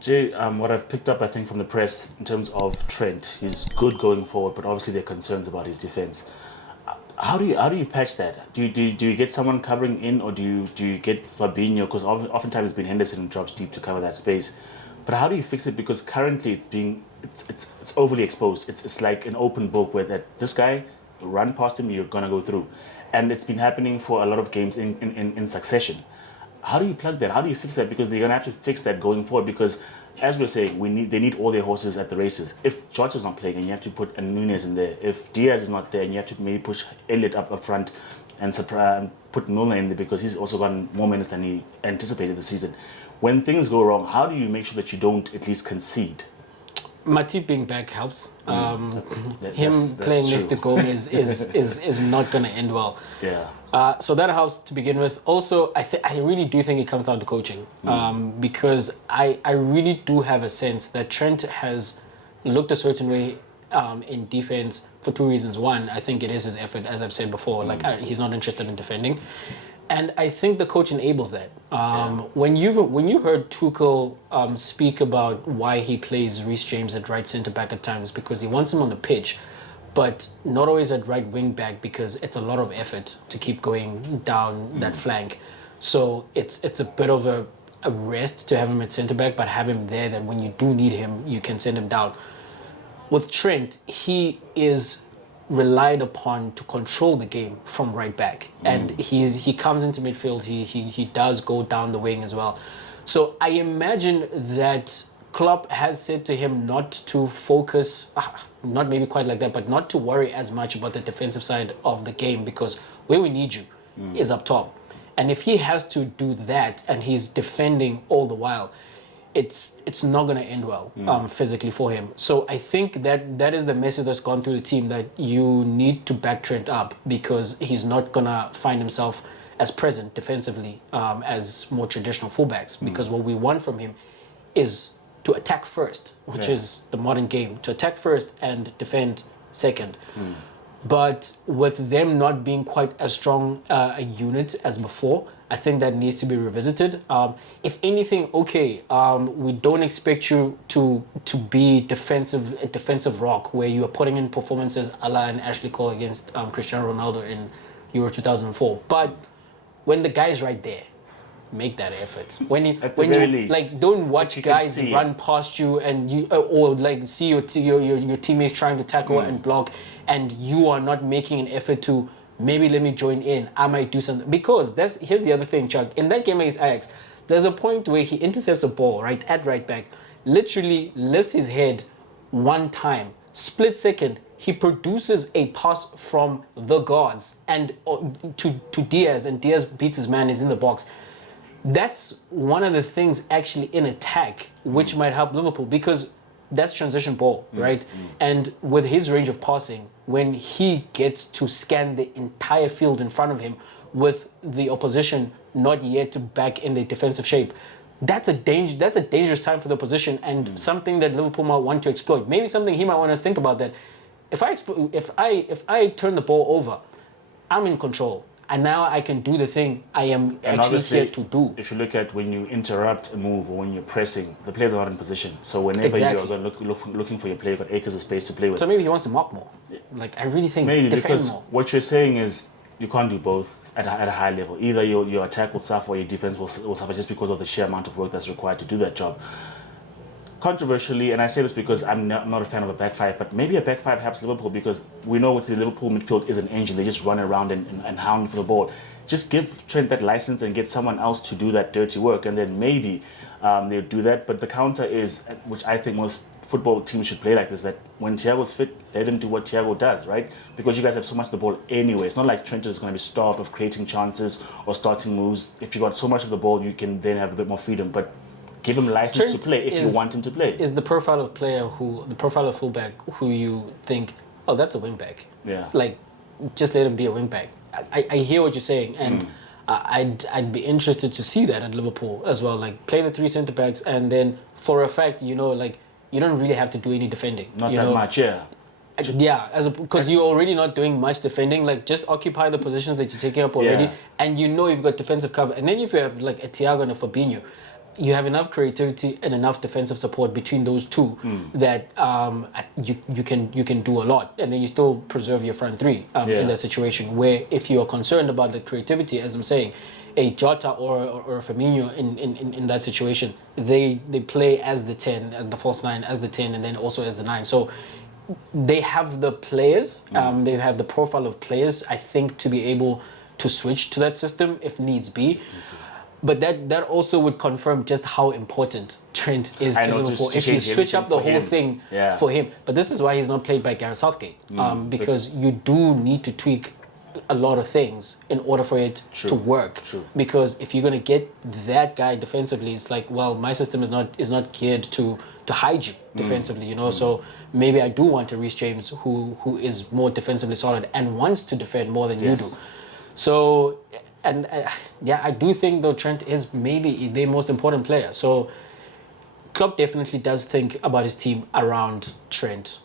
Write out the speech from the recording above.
Jay, what I've picked up, I think, from the press in terms of Trent, he's good going forward, but obviously there are concerns about his defense. How do you patch that? Do you get someone covering in, or do you get Fabinho? Because oftentimes it's been Henderson who drops deep to cover that space. But how do you fix it? Because currently it's overly exposed. It's like an open book where this guy, run past him, you're gonna go through, and it's been happening for a lot of games in succession. How do you plug that? How do you fix that? Because they're gonna have to fix that going forward. Because as we're saying, they need all their horses at the races. If George is not playing, and you have to put a Nunez in there. If Diaz is not there, and you have to maybe push Elliott up front and put Milner in there because he's also gotten more minutes than he anticipated this season. When things go wrong, how do you make sure that you don't at least concede? Matip being back helps. Him That's playing true. next to Gomez is not going to end well. Yeah. So that helps to begin with. Also, I really do think it comes down to coaching, because I really do have a sense that Trent has looked a certain way in defense for two reasons. One, I think it is his effort, as I've said before. He's not interested in defending. And I think the coach enables that. When you heard Tuchel speak about why he plays Reece James at right centre back at times, because he wants him on the pitch, but not always at right wing back because it's a lot of effort to keep going down that flank. So it's a bit of a rest to have him at centre back, but have him there. Then when you do need him, you can send him down. With Trent, he is relied upon to control the game from right back, and he comes into midfield. He does go down the wing as well. So I imagine that Klopp has said to him not to focus, not maybe quite like that, but not to worry as much about the defensive side of the game, because where we need you is up top. And if he has to do that and he's defending all the while, it's not going to end well physically for him. So I think that is the message that's gone through the team, that you need to back Trent up, because he's not going to find himself as present defensively as more traditional fullbacks, because what we want from him is to attack first, which is the modern game, to attack first and defend second. But with them not being quite as strong a unit as before, I think that needs to be revisited. If anything, we don't expect you to be a defensive rock where you are putting in performances a la an Ashley Cole against Cristiano Ronaldo in Euro 2004. But when the guy's right there, make that effort. When you don't watch guys run past you and you or see your teammates trying to tackle and block, and you are not making an effort to maybe let me join in. I might do something, because here's the other thing, Chuck. In that game against Ajax, there's a point where he intercepts a ball at right back, literally lifts his head one time, split second. He produces a pass from the guards and to Diaz, and Diaz beats his man, is in the box. That's one of the things actually in attack which might help Liverpool, because that's transition ball, right? And with his range of passing, when he gets to scan the entire field in front of him with the opposition not yet back in the defensive shape, that's a dangerous time for the opposition, and something that Liverpool might want to exploit. Maybe something he might want to think about, that if I turn the ball over, I'm in control. And now I can do the thing I am actually here to do. If you look at when you interrupt a move or when you're pressing, the players are not in position. So whenever you're going to looking for your player, you've got acres of space to play with. So maybe he wants to mark more. I really think maybe defend because more. what you're saying is you can't do both at a high level. Either your attack will suffer or your defense will suffer, just because of the sheer amount of work that's required to do that job. Controversially, and I say this because I'm not a fan of a back five, but maybe a back five helps Liverpool, because we know the Liverpool midfield is an engine. They just run around and hound for the ball. Just give Trent that license and get someone else to do that dirty work, and then maybe they'll do that. But the counter is, which I think most football teams should play like this, that when Thiago's fit, let him do what Thiago does, right? Because you guys have so much of the ball anyway. It's not like Trent is going to be starved of creating chances or starting moves. If you got so much of the ball, you can then have a bit more freedom. But give him license to play if you want him to play. Is the profile of fullback who you think, oh, that's a wing back? Yeah. Just let him be a wing back. I hear what you're saying, and I'd be interested to see that at Liverpool as well. Play the three centre backs, and then for a fact, you don't really have to do any defending. Not that much, yeah. Yeah, because you're already not doing much defending. Just occupy the positions that you're taking up already, and you've got defensive cover. And then if you have a Thiago and a Fabinho, you have enough creativity and enough defensive support between those two that you can do a lot, and then you still preserve your front three in that situation. Where if you are concerned about the creativity, as I'm saying, a Jota or a Firmino in that situation, they play as the 10, and the false 9 as the 10, and then also as the 9. So they have the players, they have the profile of players, I think, to be able to switch to that system if needs be. But that also would confirm just how important Trent is to Liverpool if you switch up the whole thing for him. But this is why he's not played by Gareth Southgate, because you do need to tweak a lot of things in order for it to work. Because if you're going to get that guy defensively, it's like, well, my system is not geared to hide you defensively, you know. So maybe I do want a Reece James who is more defensively solid and wants to defend more than you do. So, and I do think though Trent is maybe the most important player. So Klopp definitely does think about his team around Trent.